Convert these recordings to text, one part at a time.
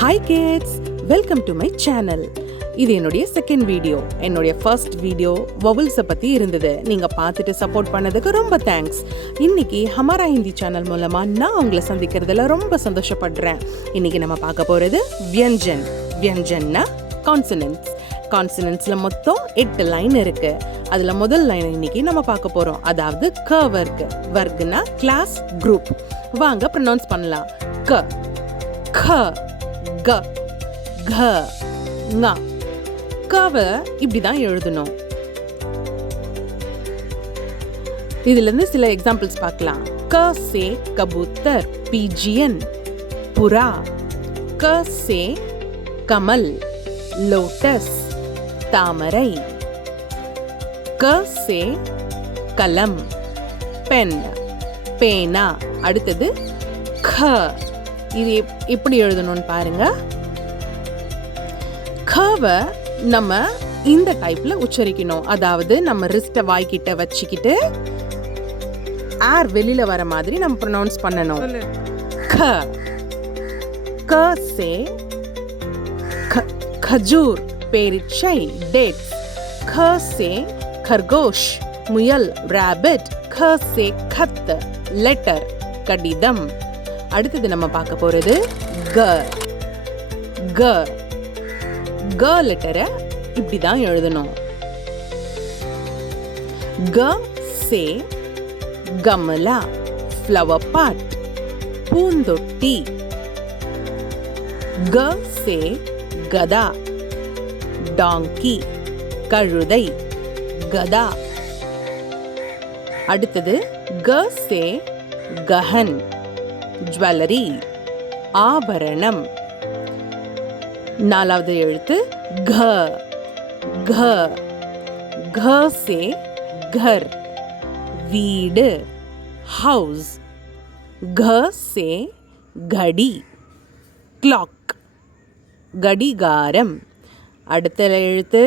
Hi kids, welcome to my channel. இது என்னுடைய second video. என்னுடைய ஃபர்ஸ்ட் வீடியோ வவல்ஸை பற்றி இருந்தது. நீங்கள் பார்த்துட்டு சப்போர்ட் பண்ணதுக்கு ரொம்ப தேங்க்ஸ். இன்னைக்கு ஹமாரா ஹிந்தி சேனல் மூலமாக நான் உங்களை சந்திக்கிறதுல ரொம்ப சந்தோஷப்படுறேன். இன்னைக்கு நம்ம பார்க்க போகிறது வியஞ்சன். வியஞ்சன்னா கான்சனன்ட்ஸ். கான்சனன்ட்ஸில் மொத்தம் 8 லைன் இருக்கு. அதில் முதல் லைன் இன்னைக்கு நம்ம பார்க்க போகிறோம். அதாவது க வர்க். வர்க்னா கிளாஸ், குரூப். வாங்க ப்ரொனவுன்ஸ் பண்ணலாம். க, க, க, க, ங. கவை இப்படி தான் எழுதணும். இதுலேருந்து சில எக்ஸாம்பிள்ஸ் பார்க்கலாம். க சே கபூத்தர், பிஜியன், புறா. க சே கமல், லோட்டஸ், தாமரை. க சே கலம், பென், பேனா. அடுத்தது க. இது எப்படி எழுதணும்னு பாருங்க. கவை நம்ம இந்த டைப்ல உச்சரிக்கணும். அதாவது நம்ம ரிஸ்ட வாய்க்கிட்ட வச்சுக்கிட்டு ஏர் வெளியில வர மாதிரி நம்ம ப்ரொனவுன்ஸ் பண்ணணும். க, க சே खजूर, பேரிச்சை, டேட்ஸ். ख से खरगोश, முயல், ரேபிட். ख से खत, லெட்டர், கடிதம். அடுத்தது நம்ம பார்க்க போறது க. க, க லெட்டரை இப்படி தான் எழுதணும். க से கமலா, ஃப்ளவர் பாட், பூந்தொட்டி. க से கதா, டாங்கி, கழுதை, கதா. அடுத்தது க से கஹன், ஜுவல்லரி, ஆபரணம். நாலாவது எழுத்து க. க, க से घर, வீடு, ஹவுஸ். க से घड़ी, क्लॉक, கடிகாரம். அடுத்த எழுத்து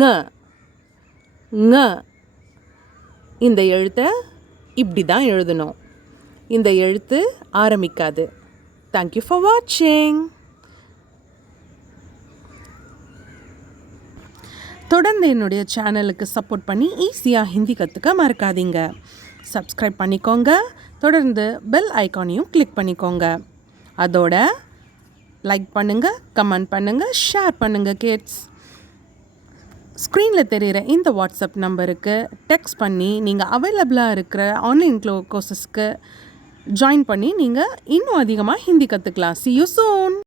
ங. ங. இந்த எழுத்தை இப்படி தான் எழுதணும். இந்த எழுத்து ஆரம்பிக்காது. தேங்க்யூ ஃபார் வாட்சிங். தொடர்ந்து என்னுடைய சேனலுக்கு சப்போர்ட் பண்ணி ஈஸியாக ஹிந்தி கற்றுக்க மறக்காதீங்க. சப்ஸ்கிரைப் பண்ணிக்கோங்க. தொடர்ந்து பெல் ஐக்கானையும் கிளிக் பண்ணிக்கோங்க. அதோட லைக் பண்ணுங்கள், கமெண்ட் பண்ணுங்கள், ஷேர் பண்ணுங்கள் கிட்ஸ். ஸ்க்ரீனில் தெரிகிற இந்த வாட்ஸ்அப் நம்பருக்கு டெக்ஸ்ட் பண்ணி நீங்கள் அவைலபிளாக இருக்கிற ஆன்லைன் கோர்சஸ்க்கு ஜாயின் பண்ணி நீங்கள் இன்னும் அதிகமாக ஹிந்தி கற்றுக்கலாம். See you soon.